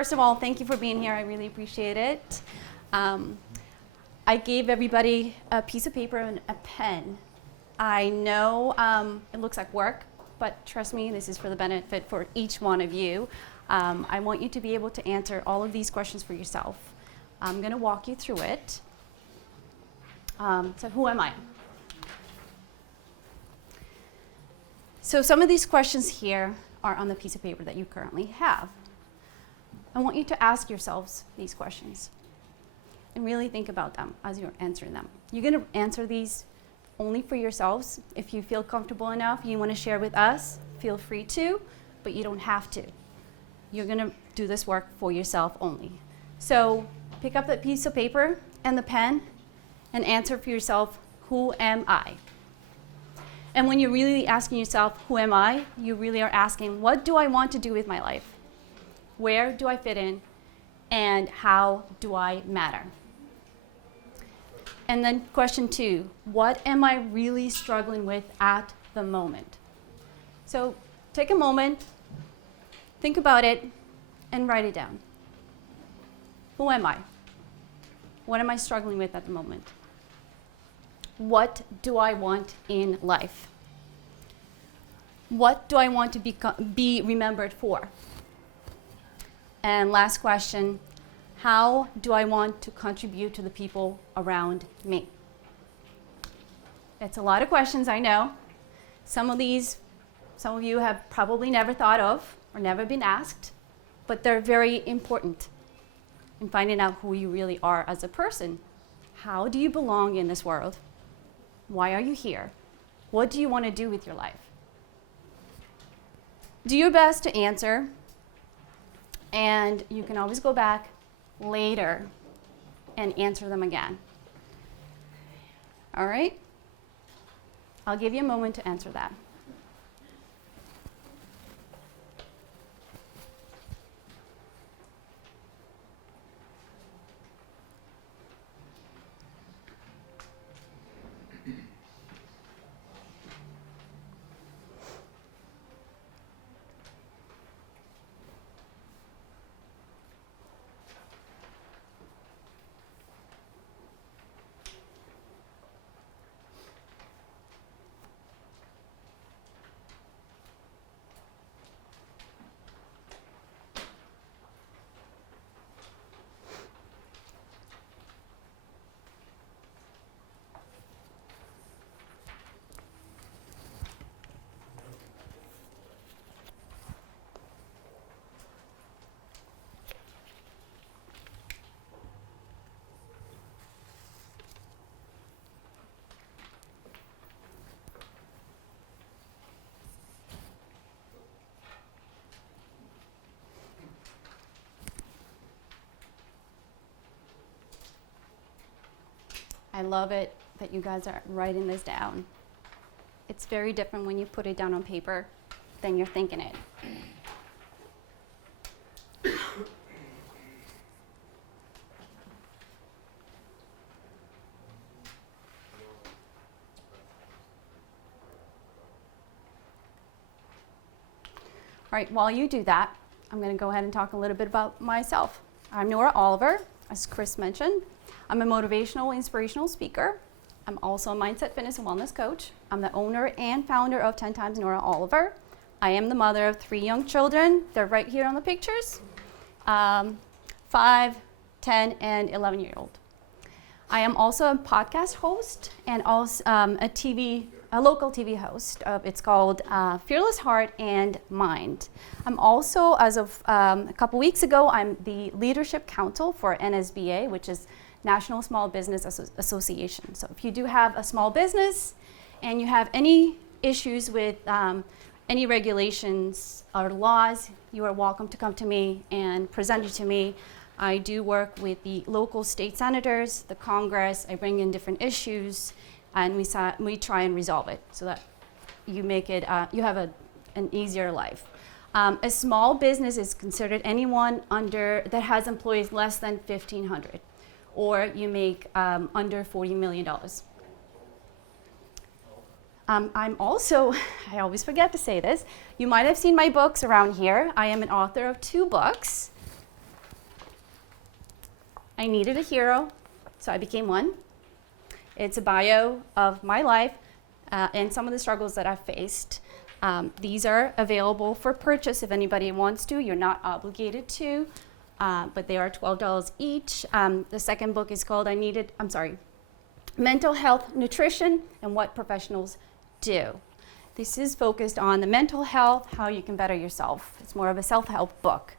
First of all, thank you for being here. I really appreciate it. I gave everybody a piece of paper and a pen. I know it looks like work, but trust me, this is for the benefit for each one of you. I want you to be able to answer all of these questions for yourself. I'm going to walk you through it. So who am I? So some of these questions here are on the piece of paper that you currently have. I want you to ask yourselves these questions and really think about them as you're answering them. You're going to answer these only for yourselves. If you feel comfortable enough, you want to share with us, feel free to, but you don't have to. You're going to do this work for yourself only. So pick up that piece of paper and the pen and answer for yourself, who am I? And when you're really asking yourself, who am I? You really are asking, what do I want to do with my life? Where do I fit in? And how do I matter? And then question 2, what am I really struggling with at the moment? So take a moment, think about it, and write it down. Who am I? What am I struggling with at the moment? What do I want in life? What do I want to be remembered for? And last question, how do I want to contribute to the people around me? It's a lot of questions, I know. Some of you have probably never thought of or never been asked, but they're very important in finding out who you really are as a person. How do you belong in this world? Why are you here? What do you want to do with your life? Do your best to answer, and you can always go back later and answer them again. All right? I'll give you a moment to answer that. I love it that you guys are writing this down. It's very different when you put it down on paper than you're thinking it. All right, while you do that, I'm going to go ahead and talk a little bit about myself. I'm Nora Oliver, as Chris mentioned. I'm a motivational, inspirational speaker. I'm also a mindset, fitness, and wellness coach. I'm the owner and founder of 10 Times Nora Oliver. I am the mother of 3 young children. They're right here on the pictures. 5, 10, and 11-year-old. I am also a podcast host and also a local TV host. It's called Fearless Heart and Mind. I'm also, as of a couple weeks ago, I'm the Leadership Council for NSBA, which is National Small Business Association. So if you do have a small business and you have any issues with any regulations or laws, you are welcome to come to me and present it to me. I do work with the local state senators, the Congress. I bring in different issues, and we try and resolve it so that you make it you have an easier life. A small business is considered anyone that has employees less than 1,500. Or you make under $40 million. I'm also, I always forget to say this, you might have seen my books around here. I am an author of 2 books. I needed a hero, so I became one. It's a bio of my life and some of the struggles that I've faced. These are available for purchase if anybody wants to. You're not obligated to, but they are $12 each. The second book is called Mental Health, Nutrition, and What Professionals Do. This is focused on the mental health, how you can better yourself. It's more of a self-help book.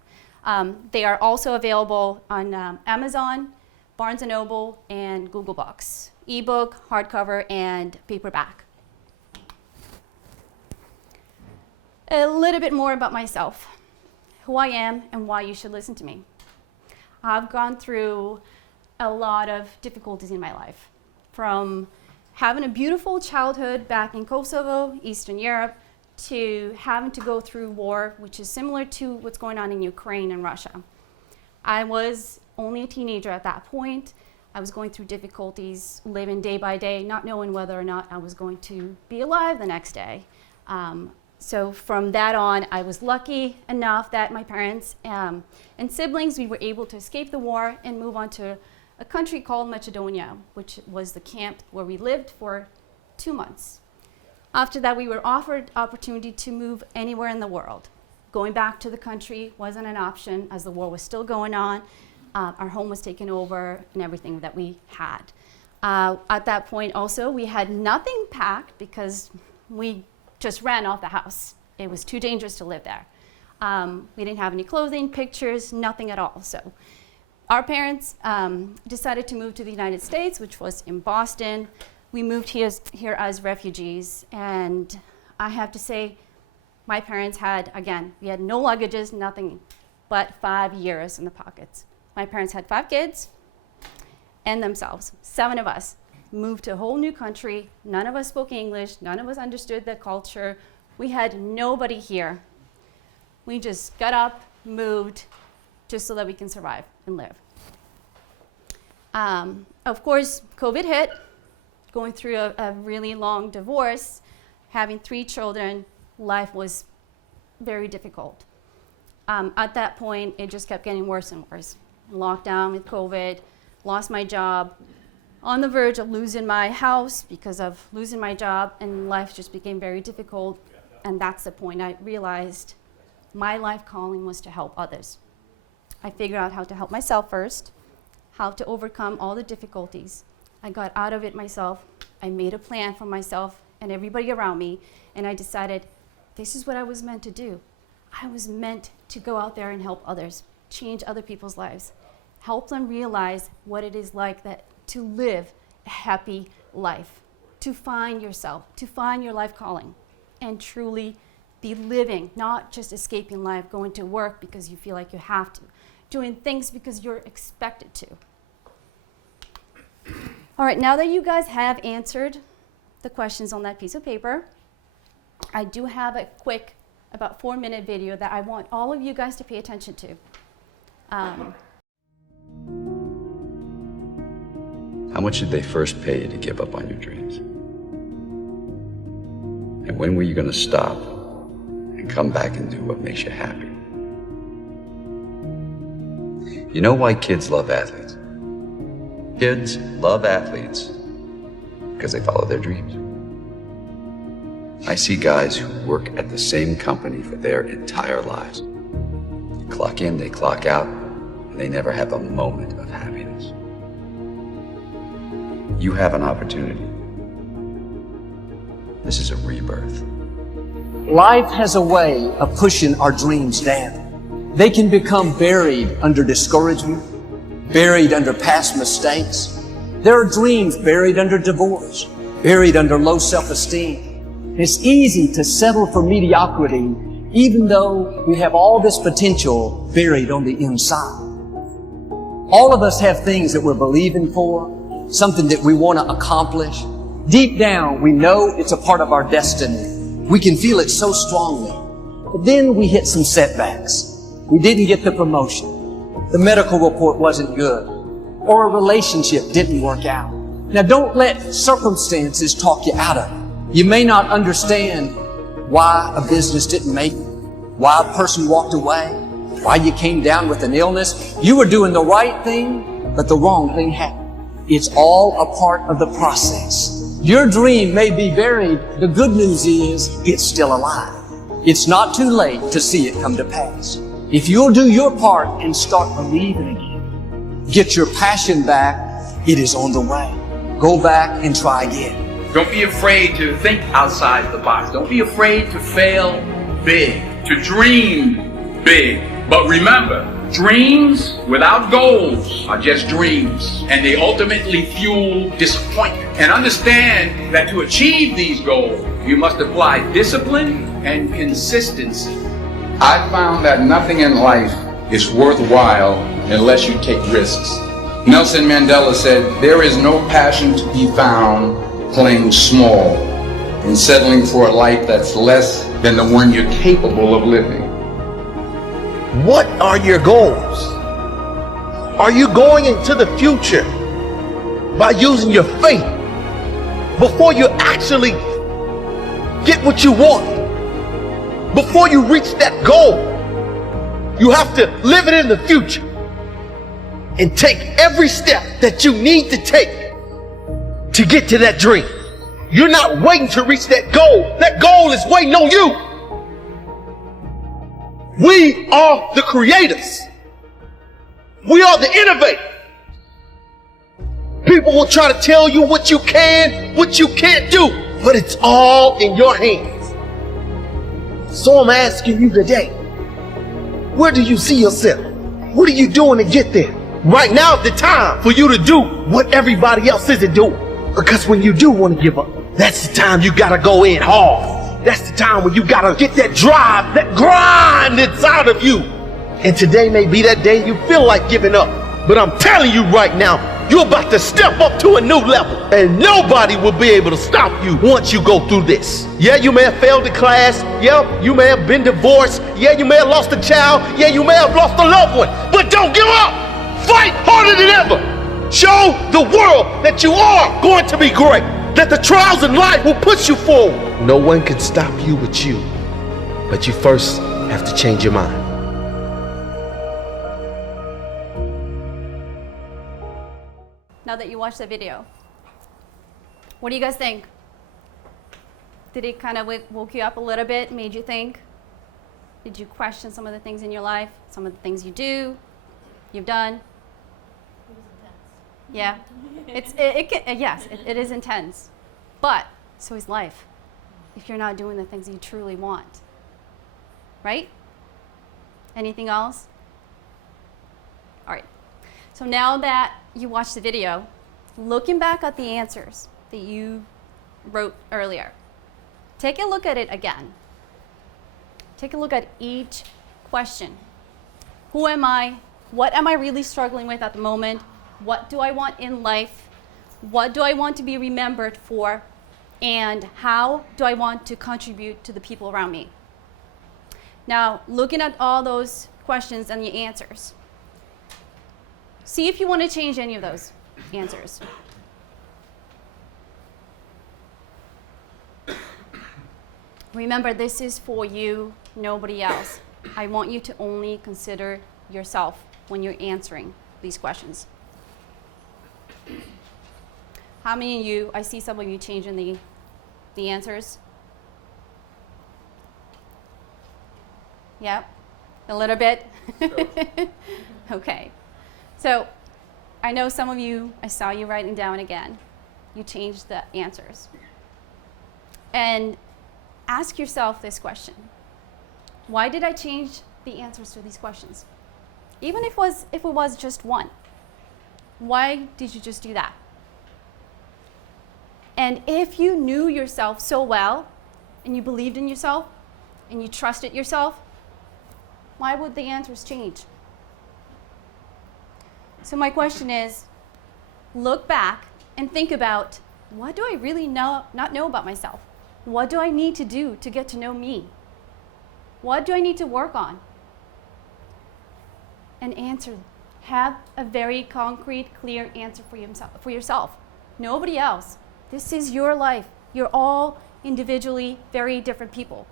They are also available on Amazon, Barnes & Noble, and Google Books. Ebook, hardcover, and paperback. A little bit more about myself, who I am, and why you should listen to me. I've gone through a lot of difficulties in my life, from having a beautiful childhood back in Kosovo, Eastern Europe, to having to go through war, which is similar to what's going on in Ukraine and Russia. I was only a teenager at that point. I was going through difficulties, living day by day, not knowing whether or not I was going to be alive the next day. So from that on, I was lucky enough that my parents and siblings, we were able to escape the war and move on to a country called Macedonia, which was the camp where we lived for 2 months. After that, we were offered opportunity to move anywhere in the world. Going back to the country wasn't an option as the war was still going on. Our home was taken over and everything that we had. At that point also, we had nothing packed because we just ran off the house. It was too dangerous to live there. We didn't have any clothing, pictures, nothing at all. So our parents decided to move to the United States, which was in Boston. We moved here as refugees, and I have to say, my parents had, again, we had no luggages, nothing but 5 years in the pockets. My parents had 5 kids and themselves, 7 of us. Moved to a whole new country. None of us spoke English. None of us understood the culture. We had nobody here. We just got up, moved, just so that we can survive and live. Of course, COVID hit, going through a really long divorce, having 3 children, life was very difficult. At that point, it just kept getting worse and worse. Lockdown with COVID, lost my job, on the verge of losing my house because of losing my job, and life just became very difficult. And that's the point I realized my life calling was to help others. I figured out how to help myself first, how to overcome all the difficulties. I got out of it myself. I made a plan for myself and everybody around me, and I decided this is what I was meant to do. I was meant to go out there and help others, change other people's lives, help them realize what it is like that to live a happy life, to find yourself, to find your life calling, and truly be living, not just escaping life, going to work because you feel like you have to, doing things because you're expected to. All right, now that you guys have answered the questions on that piece of paper, I do have a quick, about 4-minute video that I want all of you guys to pay attention to. How much did they first pay you to give up on your dreams? And when were you going to stop and come back and do what makes you happy? You know why kids love athletes? Kids love athletes because they follow their dreams. I see guys who work at the same company for their entire lives. They clock in, they clock out, and they never have a moment of happiness. You have an opportunity. This is a rebirth. Life has a way of pushing our dreams down. They can become buried under discouragement, buried under past mistakes. There are dreams buried under divorce, buried under low self-esteem. It's easy to settle for mediocrity even though we have all this potential buried on the inside. All of us have things that we're believing for, something that we want to accomplish. Deep down, we know it's a part of our destiny. We can feel it so strongly. But then we hit some setbacks. We didn't get the promotion. The medical report wasn't good. Or a relationship didn't work out. Now don't let circumstances talk you out of it. You may not understand why a business didn't make it, why a person walked away, why you came down with an illness. You were doing the right thing, but the wrong thing happened. It's all a part of the process. Your dream may be buried. The good news is it's still alive. It's not too late to see it come to pass. If you'll do your part and start believing again, get your passion back, it is on the way. Go back and try again. Don't be afraid to think outside the box. Don't be afraid to fail big, to dream big. But remember, dreams without goals are just dreams, and they ultimately fuel disappointment. And understand that to achieve these goals, you must apply discipline and consistency. I found that nothing in life is worthwhile unless you take risks. Nelson Mandela said, "There is no passion to be found playing small and settling for a life that's less than the one you're capable of living." What are your goals? Are you going into the future by using your faith before you actually get what you want? Before you reach that goal, you have to live it in the future and take every step that you need to take to get to that dream. You're not waiting to reach that goal. That goal is waiting on you. We are the creators. We are the innovators. People will try to tell you what you can, what you can't do, but it's all in your hands. So I'm asking you today, where do you see yourself? What are you doing to get there? Right now is the time for you to do what everybody else isn't doing. Because when you do want to give up, that's the time you gotta go in hard. That's the time when you gotta get that drive, that grind inside of you. And today may be that day you feel like giving up. But I'm telling you right now, you're about to step up to a new level. And nobody will be able to stop you once you go through this. Yeah, you may have failed the class. Yeah, you may have been divorced. Yeah, you may have lost a child. Yeah, you may have lost a loved one. But don't give up. Fight harder than ever. Show the world that you are going to be great. That the trials in life will push you forward. No one can stop you but you. But you first have to change your mind. Now that you watched the video, what do you guys think? Did it kind of woke you up a little bit, made you think? Did you question some of the things in your life, some of the things you do, you've done? It was intense. Yeah, it is intense, but so is life. If you're not doing the things you truly want, right? Anything else? All right. So now that you watched the video, looking back at the answers that you wrote earlier, take a look at it again. Take a look at each question. Who am I? What am I really struggling with at the moment? What do I want in life? What do I want to be remembered for? And how do I want to contribute to the people around me? Now, looking at all those questions and the answers, see if you want to change any of those answers. Remember, this is for you, nobody else. I want you to only consider yourself when you're answering these questions. How many of you, I see some of you changing the answers. Yep, a little bit. Okay. So I know some of you, I saw you writing down again. You changed the answers. And ask yourself this question. Why did I change the answers to these questions? Even if it was just one. Why did you just do that? And if you knew yourself so well, and you believed in yourself, and you trusted yourself, why would the answers change? So my question is, look back and think about, what do I really not know about myself? What do I need to do to get to know me? What do I need to work on? And answer. Have a very concrete, clear answer for yourself. Nobody else. This is your life. You're all individually very different people.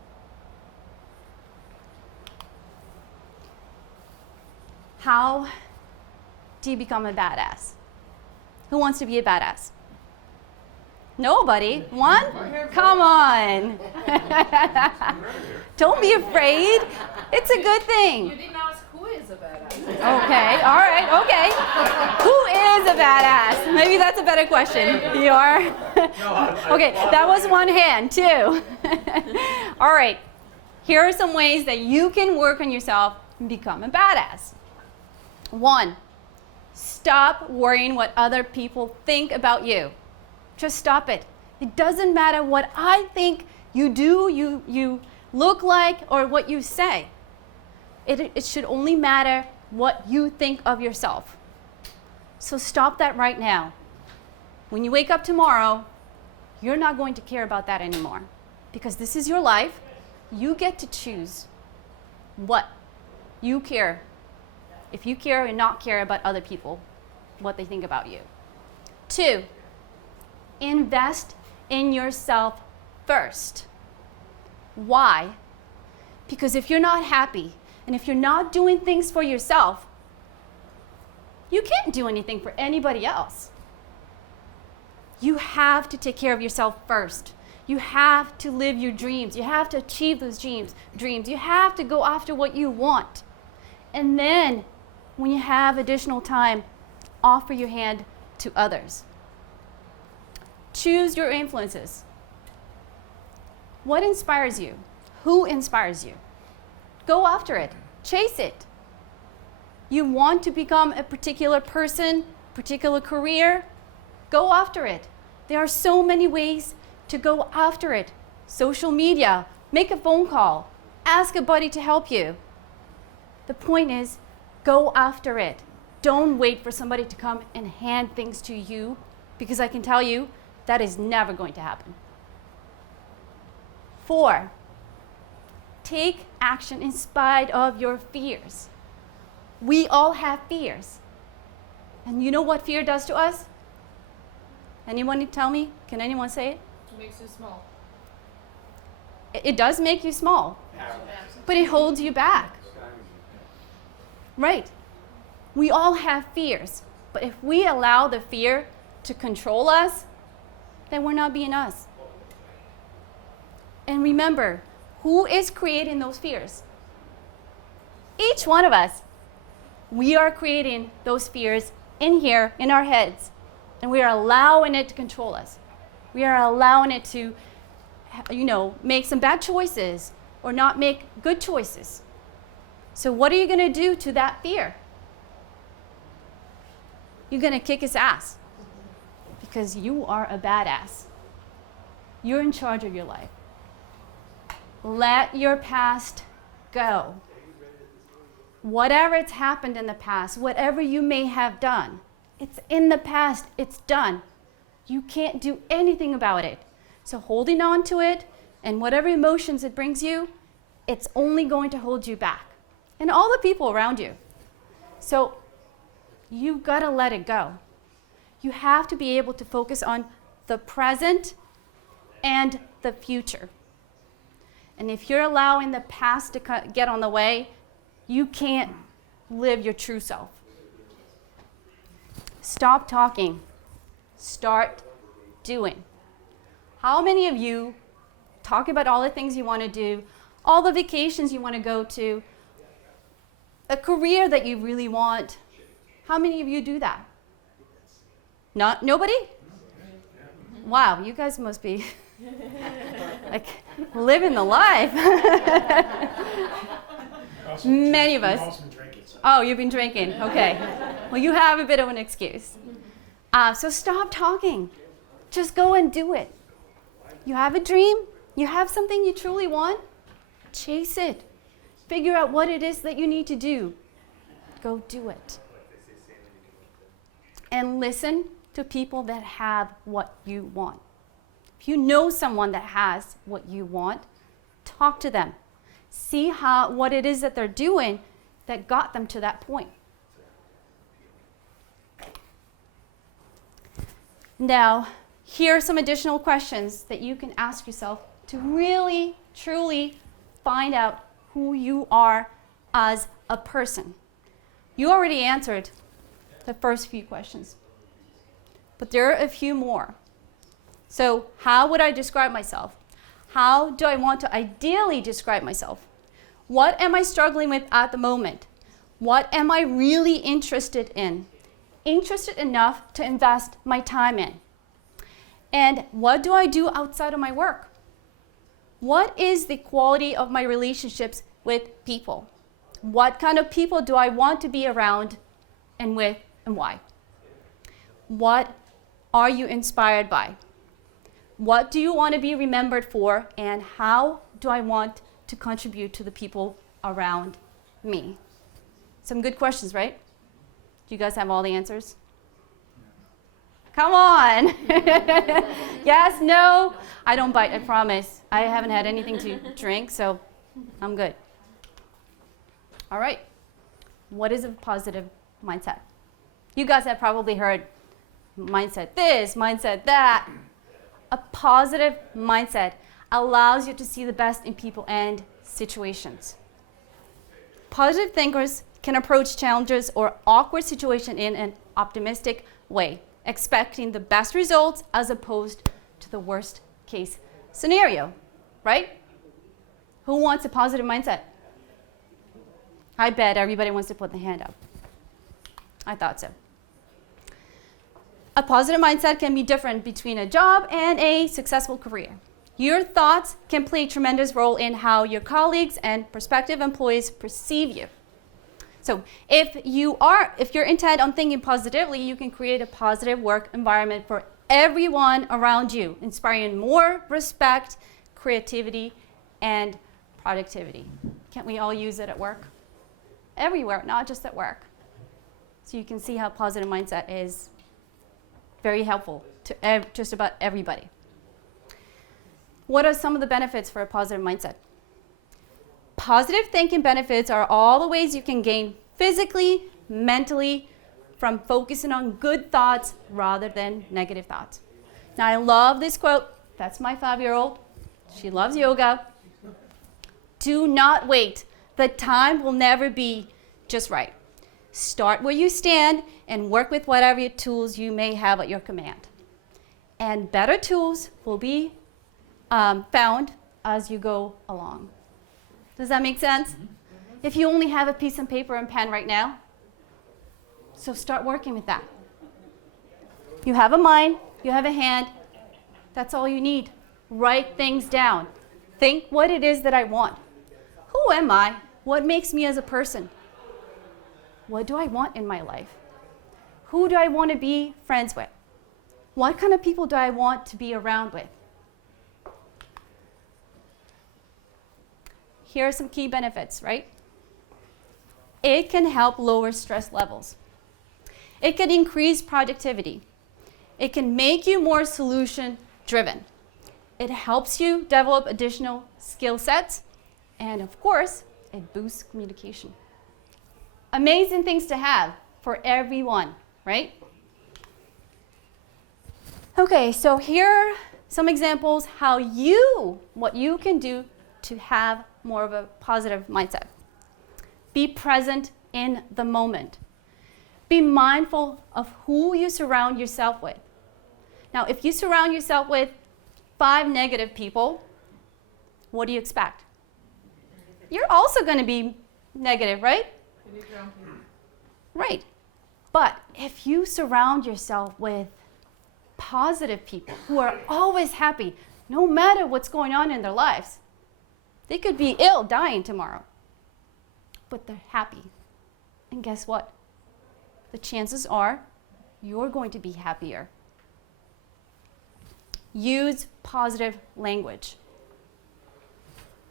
How do you become a badass? Who wants to be a badass? Nobody? One? Come on. Don't be afraid. It's a good thing. You didn't ask who is a badass. Okay, all right, okay. Who is a badass? Maybe that's a better question. You are? Okay, that was one hand, too. All right, here are some ways that you can work on yourself and become a badass. 1, stop worrying what other people think about you. Just stop it. It doesn't matter what I think you do, you look like, or what you say. It should only matter what you think of yourself. So stop that right now. When you wake up tomorrow, you're not going to care about that anymore. Because this is your life. You get to choose what you care. If you care or not care about other people, what they think about you. 2, invest in yourself first. Why? Because if you're not happy, and if you're not doing things for yourself, you can't do anything for anybody else. You have to take care of yourself first. You have to live your dreams. You have to achieve those dreams. You have to go after what you want. And then, when you have additional time, offer your hand to others. Choose your influences. What inspires you? Who inspires you? Go after it. Chase it. You want to become a particular person, particular career? Go after it. There are so many ways to go after it. Social media, make a phone call, ask a buddy to help you. The point is, go after it. Don't wait for somebody to come and hand things to you, because I can tell you that is never going to happen. 4, take action in spite of your fears. We all have fears. And you know what fear does to us? Anyone tell me? Can anyone say it? It makes you small. It does make you small, but it holds you back. Right. We all have fears, but if we allow the fear to control us, then we're not being us. And remember, who is creating those fears? Each one of us. We are creating those fears in here, in our heads, and we are allowing it to control us. We are allowing it to, make some bad choices or not make good choices. So what are you going to do to that fear? You're going to kick its ass because you are a badass. You're in charge of your life. Let your past go. Whatever it's happened in the past, whatever you may have done, it's in the past, it's done. You can't do anything about it. So holding on to it and whatever emotions it brings you, it's only going to hold you back. And all the people around you. So you've got to let it go. You have to be able to focus on the present and the future. And if you're allowing the past to get on the way, you can't live your true self. Stop talking. Start doing. How many of you talk about all the things you want to do, all the vacations you want to go to, a career that you really want? How many of you do that? Nobody? Wow, you guys must be like living the life. Many of us. Oh, you've been drinking. Okay. Well, you have a bit of an excuse. So stop talking. Just go and do it. You have a dream. You have something you truly want. Chase it. Figure out what it is that you need to do. Go do it. And listen to people that have what you want. If you know someone that has what you want, talk to them. See what it is that they're doing that got them to that point. Now, here are some additional questions that you can ask yourself to really, truly find out who you are as a person. You already answered the first few questions. But there are a few more. So how would I describe myself? How do I want to ideally describe myself? What am I struggling with at the moment? What am I really interested in? Interested enough to invest my time in? And what do I do outside of my work? What is the quality of my relationships with people? What kind of people do I want to be around and with, and why? What are you inspired by? What do you want to be remembered for, and how do I want to contribute to the people around me? Some good questions, right? Do you guys have all the answers? Come on. Yes, no? I don't bite, I promise. I haven't had anything to drink, so I'm good. All right. What is a positive mindset? You guys have probably heard mindset this, mindset that. A positive mindset allows you to see the best in people and situations. Positive thinkers can approach challenges or awkward situations in an optimistic way, expecting the best results as opposed to the worst case scenario, right? Who wants a positive mindset? I bet everybody wants to put the hand up. I thought so. A positive mindset can be different between a job and a successful career. Your thoughts can play a tremendous role in how your colleagues and prospective employees perceive you. So if you're intent on thinking positively, you can create a positive work environment for everyone around you, inspiring more respect, creativity, and productivity. Can't we all use it at work? Everywhere, not just at work. So you can see how positive mindset is very helpful to just about everybody. What are some of the benefits for a positive mindset? Positive thinking benefits are all the ways you can gain physically, mentally, from focusing on good thoughts rather than negative thoughts. Now, I love this quote. That's my 5-year-old. She loves yoga. Do not wait. The time will never be just right. Start where you stand and work with whatever tools you may have at your command. And better tools will be found as you go along. Does that make sense? If you only have a piece of paper and pen right now, so start working with that. You have a mind, you have a hand, that's all you need. Write things down. Think what it is that I want. Who am I? What makes me as a person? What do I want in my life? Who do I want to be friends with? What kind of people do I want to be around with? Here are some key benefits, right? It can help lower stress levels. It can increase productivity. It can make you more solution-driven. It helps you develop additional skill sets. And of course, it boosts communication. Amazing things to have for everyone, right? Okay, so here are some examples what you can do to have more of a positive mindset. Be present in the moment. Be mindful of who you surround yourself with. Now, if you surround yourself with 5 negative people, what do you expect? You're also going to be negative, right? Right. But if you surround yourself with positive people who are always happy, no matter what's going on in their lives, they could be ill, dying tomorrow, but they're happy. And guess what? The chances are you're going to be happier. Use positive language.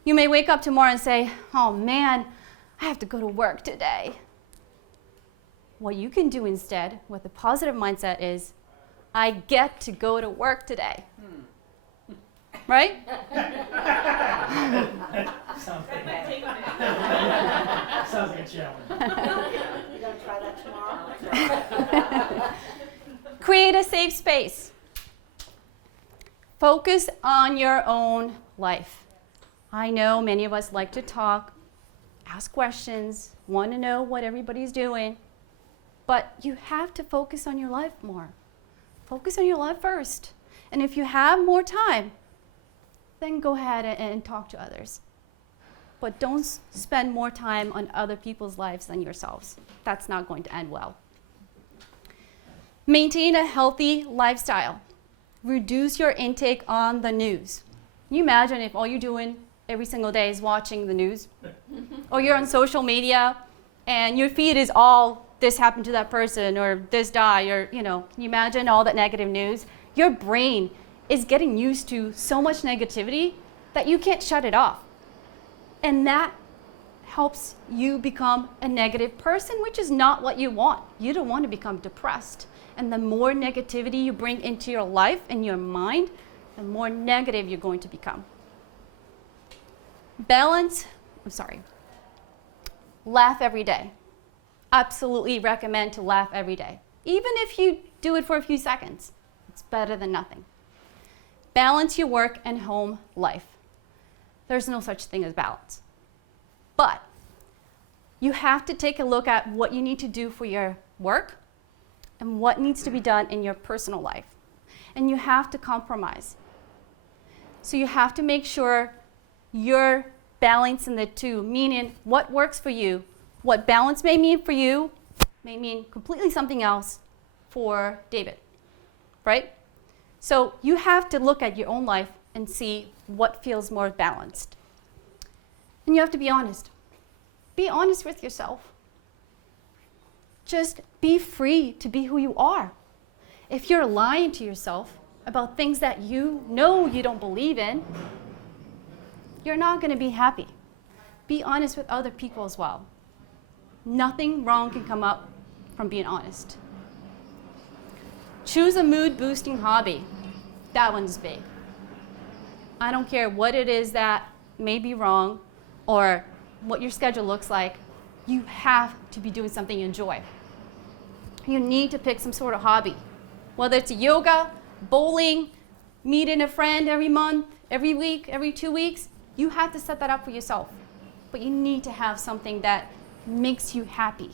You may wake up tomorrow and say, oh man, I have to go to work today. What you can do instead with a positive mindset is, I get to go to work today. Right? Sounds like a challenge. You gonna try that tomorrow? Create a safe space. Focus on your own life. I know many of us like to talk, ask questions, want to know what everybody's doing, But you have to focus on your life more. Focus on your life first. And if you have more time, then go ahead and talk to others. But don't spend more time on other people's lives than yourselves. That's not going to end well. Maintain a healthy lifestyle. Reduce your intake on the news. Can you imagine if all you're doing every single day is watching the news? Or you're on social media and your feed is all this happened to that person or this died or, can you imagine all that negative news? Your brain is getting used to so much negativity that you can't shut it off. And that helps you become a negative person, which is not what you want. You don't want to become depressed. And the more negativity you bring into your life and your mind, the more negative you're going to become. Laugh every day. Absolutely recommend to laugh every day. Even if you do it for a few seconds, it's better than nothing. Balance your work and home life. There's no such thing as balance. But you have to take a look at what you need to do for your work and what needs to be done in your personal life. And you have to compromise. So you have to make sure you're balancing the two, meaning what works for you. What balance may mean for you may mean completely something else for David, right? So you have to look at your own life and see what feels more balanced. And you have to be honest. Be honest with yourself. Just be free to be who you are. If you're lying to yourself about things that you know you don't believe in, you're not going to be happy. Be honest with other people as well. Nothing wrong can come up from being honest. Choose a mood-boosting hobby. That one's big. I don't care what it is that may be wrong or what your schedule looks like. You have to be doing something you enjoy. You need to pick some sort of hobby. Whether it's yoga, bowling, meeting a friend every month, every week, every 2 weeks, you have to set that up for yourself. But you need to have something that makes you happy.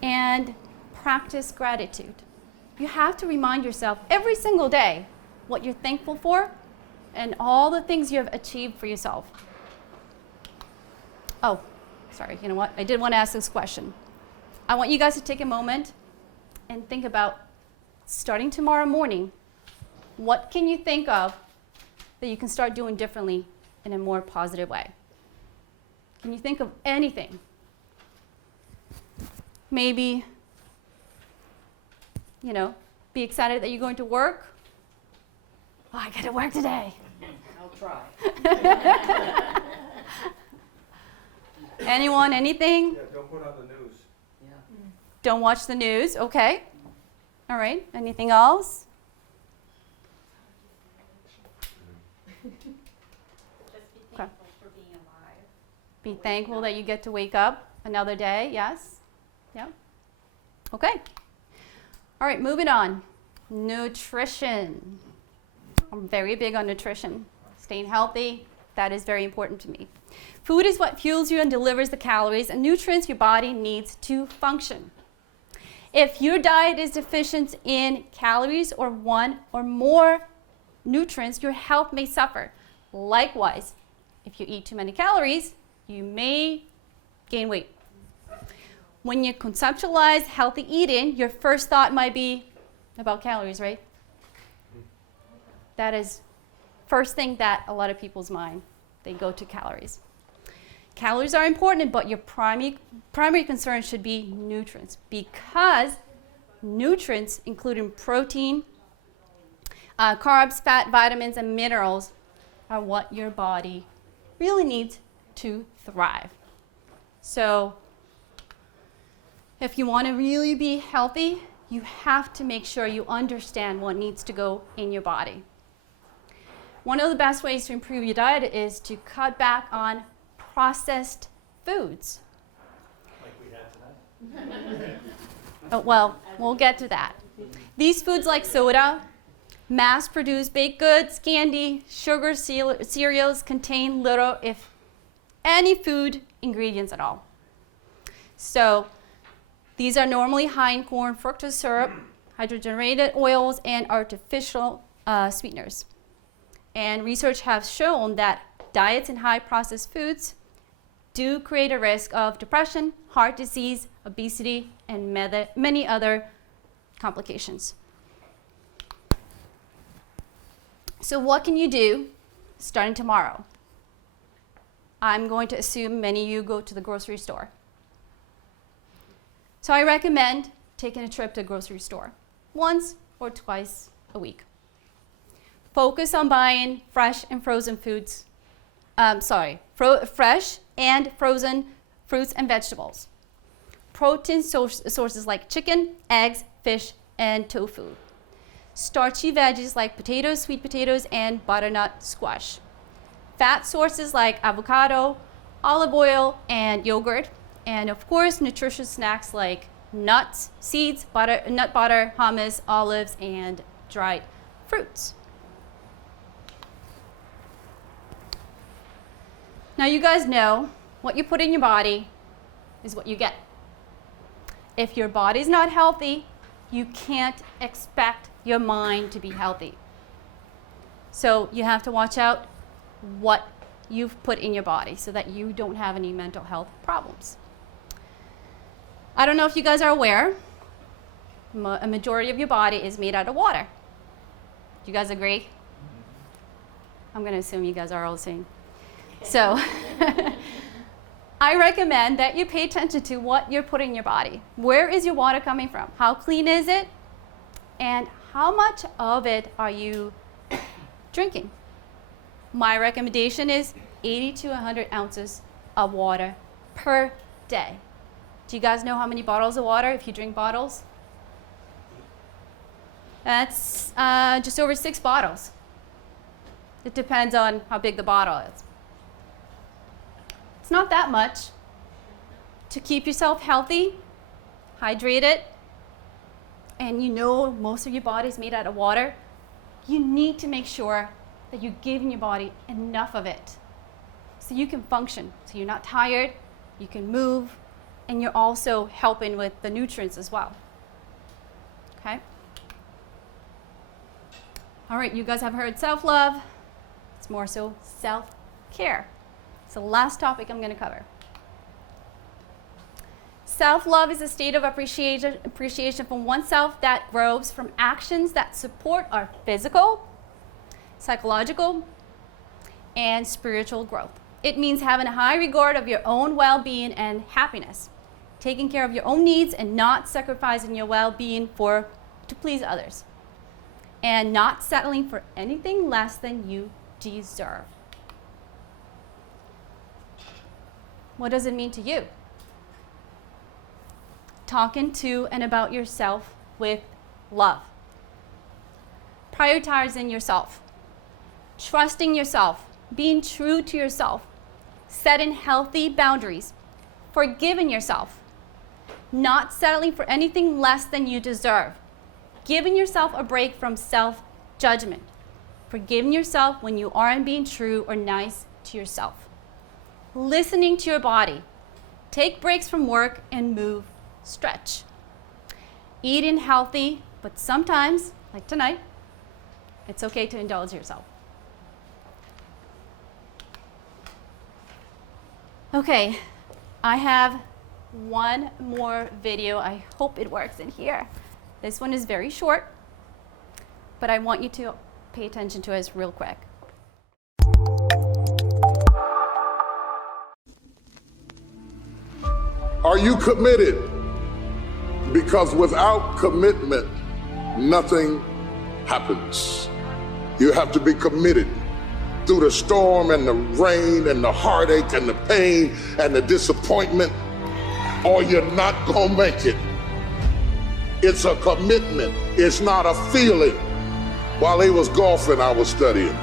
And practice gratitude. You have to remind yourself every single day what you're thankful for and all the things you have achieved for yourself. Oh, sorry, you know what? I did want to ask this question. I want you guys to take a moment and think about, starting tomorrow morning, what can you think of that you can start doing differently in a more positive way? Can you think of anything? Maybe, be excited that you're going to work. Oh, I got to work today. I'll try. Anyone, anything? Yeah, don't put on the news. Yeah. Don't watch the news, okay. All right, anything else? Just be thankful for being alive. Be thankful that you get to wake up another day, yes? Yeah? Okay. All right, moving on. Nutrition. I'm very big on nutrition. Staying healthy, that is very important to me. Food is what fuels you and delivers the calories and nutrients your body needs to function. If your diet is deficient in calories or one or more nutrients, your health may suffer. Likewise, if you eat too many calories, you may gain weight. When you conceptualize healthy eating, your first thought might be about calories, right? That is first thing that a lot of people's mind, they go to calories. Calories are important, but your primary concern should be nutrients, because nutrients, including protein, carbs, fat, vitamins, and minerals, are what your body really needs to thrive. So if you want to really be healthy, you have to make sure you understand what needs to go in your body. One of the best ways to improve your diet is to cut back on processed foods. Like we had tonight. Oh, well, we'll get to that. These foods like soda, mass-produced baked goods, candy, sugar, cereals contain little, if any, food ingredients at all. So These are normally high in corn fructose syrup, hydrogenated oils, and artificial sweeteners. And research has shown that diets in high processed foods do create a risk of depression, heart disease, obesity, and many other complications. So what can you do starting tomorrow? I'm going to assume many of you go to the grocery store. So I recommend taking a trip to a grocery store once or twice a week. Focus on buying fresh and frozen foods. Fresh and frozen fruits and vegetables. Protein sources like chicken, eggs, fish, and tofu. Starchy veggies like potatoes, sweet potatoes, and butternut squash. Fat sources like avocado, olive oil, and yogurt. And of course, nutritious snacks like nuts, seeds, nut butter, hummus, olives, and dried fruits. Now you guys know what you put in your body is what you get. If your body's not healthy, you can't expect your mind to be healthy. So you have to watch out what you've put in your body so that you don't have any mental health problems. I don't know if you guys are aware, a majority of your body is made out of water. Do you guys agree? I'm going to assume you guys are all the same. So I recommend that you pay attention to what you're putting in your body. Where is your water coming from? How clean is it? And how much of it are you drinking? My recommendation is 80 to 100 ounces of water per day. Do you guys know how many bottles of water if you drink bottles? That's just over 6 bottles. It depends on how big the bottle is. It's not that much. To keep yourself healthy, hydrated, and you know most of your body is made out of water, you need to make sure that you're giving your body enough of it so you can function, so you're not tired, you can move, and you're also helping with the nutrients as well. Okay? All right, you guys have heard self-love. It's more so self-care. It's the last topic I'm going to cover. Self-love is a state of appreciation from oneself that grows from actions that support our physical, psychological, and spiritual growth. It means having a high regard of your own well-being and happiness, taking care of your own needs and not sacrificing your well-being to please others, and not settling for anything less than you deserve. What does it mean to you? Talking to and about yourself with love. Prioritizing yourself. Trusting yourself. Being true to yourself. Setting healthy boundaries. Forgiving yourself. Not settling for anything less than you deserve. Giving yourself a break from self-judgment. Forgiving yourself when you aren't being true or nice to yourself. Listening to your body. Take breaks from work and move. Stretch. Eating healthy, but sometimes, like tonight, it's okay to indulge yourself. Okay, I have one more video. I hope it works in here. This one is very short, but I want you to pay attention to it real quick. Are you committed? Because without commitment, nothing happens. You have to be committed through the storm and the rain and the heartache and the pain and the disappointment, or you're not gonna make it. It's a commitment. It's not a feeling. While they was golfing, I was studying.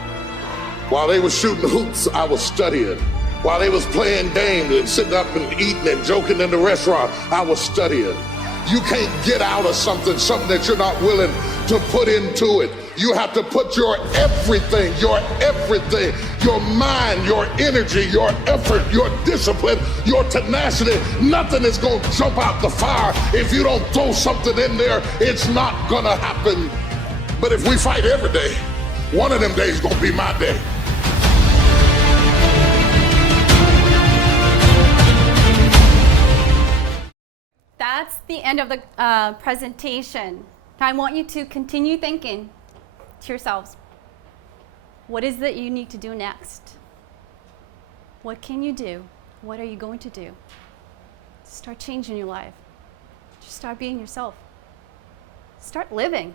While they was shooting hoops, I was studying. While they was playing games and sitting up and eating and joking in the restaurant, I was studying. You can't get out of something that you're not willing to put into it. You have to put your everything, your mind, your energy, your effort, your discipline, your tenacity. Nothing is going to jump out the fire. If you don't throw something in there, it's not going to happen. But if we fight every day, one of them days is going to be my day. That's the end of the presentation. I want you to continue thinking to yourselves, what is it you need to do next? What can you do? What are you going to do? Start changing your life. Just start being yourself. Start living.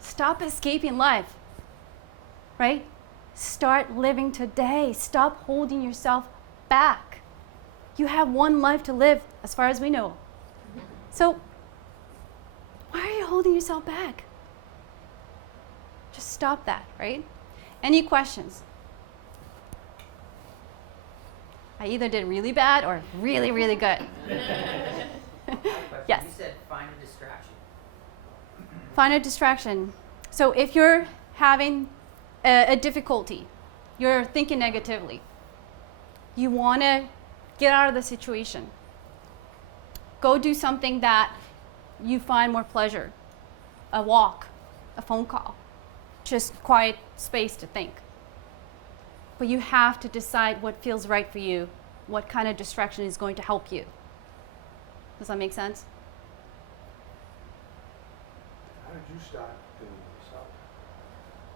Stop escaping life, right? Start living today. Stop holding yourself back. You have one life to live, as far as we know. So, why are you holding yourself back? Just stop that, right? Any questions? I either did really bad or really, really good. Yes. You said find a distraction. Find a distraction. So if you're having a difficulty, you're thinking negatively, you want to get out of the situation, go do something that you find more pleasure. A walk, a phone call, just quiet space to think. But you have to decide what feels right for you, what kind of distraction is going to help you. Does that make sense? How did you start doing yourself?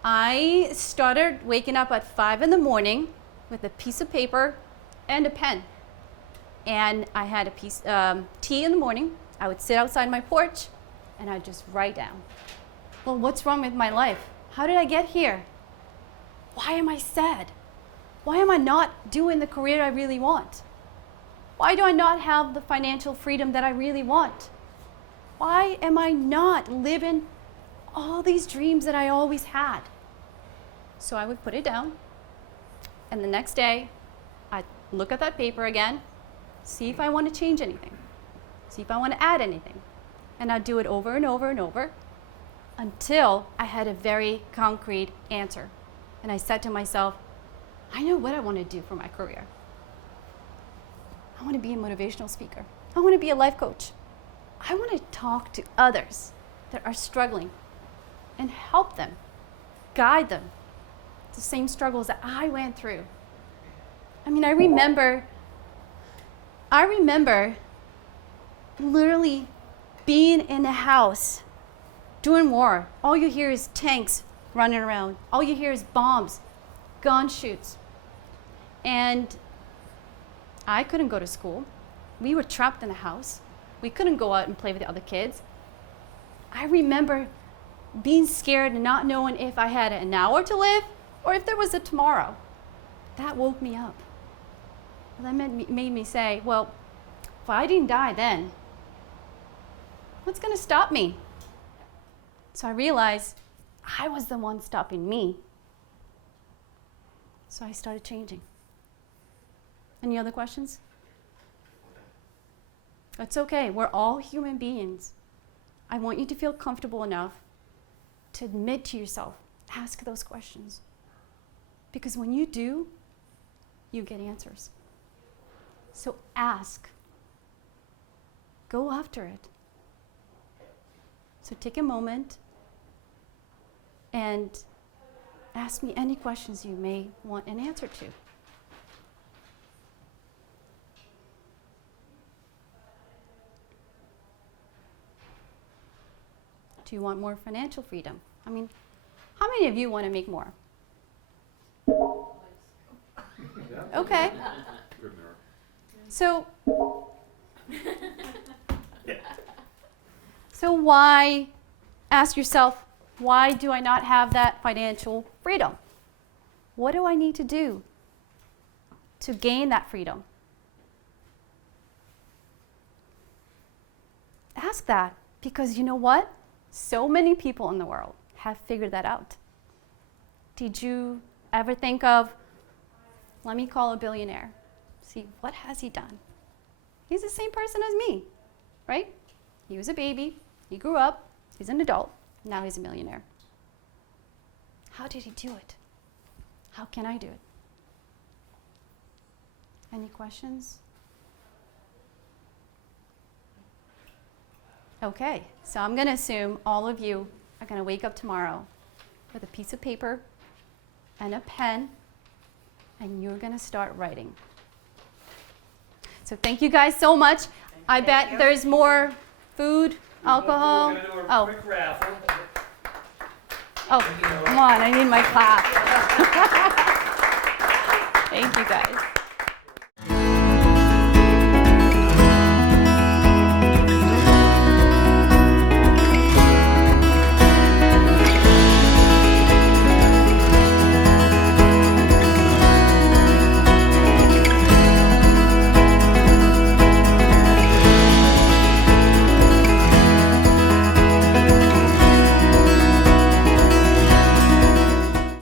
I started waking up at 5 in the morning with a piece of paper and a pen. And I had a piece tea in the morning. I would sit outside my porch and I'd just write down, well, what's wrong with my life? How did I get here? Why am I sad? Why am I not doing the career I really want? Why do I not have the financial freedom that I really want? Why am I not living all these dreams that I always had? So I would put it down, and the next day, I'd look at that paper again, see if I want to change anything, see if I want to add anything, and I'd do it over and over and over until I had a very concrete answer. And I said to myself, I know what I want to do for my career. I want to be a motivational speaker. I want to be a life coach. I want to talk to others that are struggling and help them, guide them. The same struggles that I went through. I mean, I remember literally being in a house doing war. All you hear is tanks running around. All you hear is bombs, gun shoots. And I couldn't go to school. We were trapped in the house. We couldn't go out and play with the other kids. I remember being scared and not knowing if I had an hour to live or if there was a tomorrow. That woke me up. That made me say, well, if I didn't die then, what's going to stop me? So I realized I was the one stopping me. So I started changing. Any other questions? It's okay. We're all human beings. I want you to feel comfortable enough to admit to yourself, ask those questions. Because when you do, you get answers. So ask. Go after it. So take a moment and ask me any questions you may want an answer to. Do you want more financial freedom? I mean, how many of you want to make more? Okay. So why, ask yourself, why do I not have that financial freedom? What do I need to do to gain that freedom? Ask that, because you know what? So many people in the world have figured that out. Did you ever think of, let me call a billionaire, see what has he done? He's the same person as me, right? He was a baby, he grew up, he's an adult, now he's a millionaire. How did he do it? How can I do it? Any questions? Okay, so I'm going to assume all of you are going to wake up tomorrow with a piece of paper and a pen, and you're going to start writing. So thank you guys so much. I bet there's more food, alcohol. We're going to do a Oh, quick raffle. oh, come on, I need my clap. Thank you guys.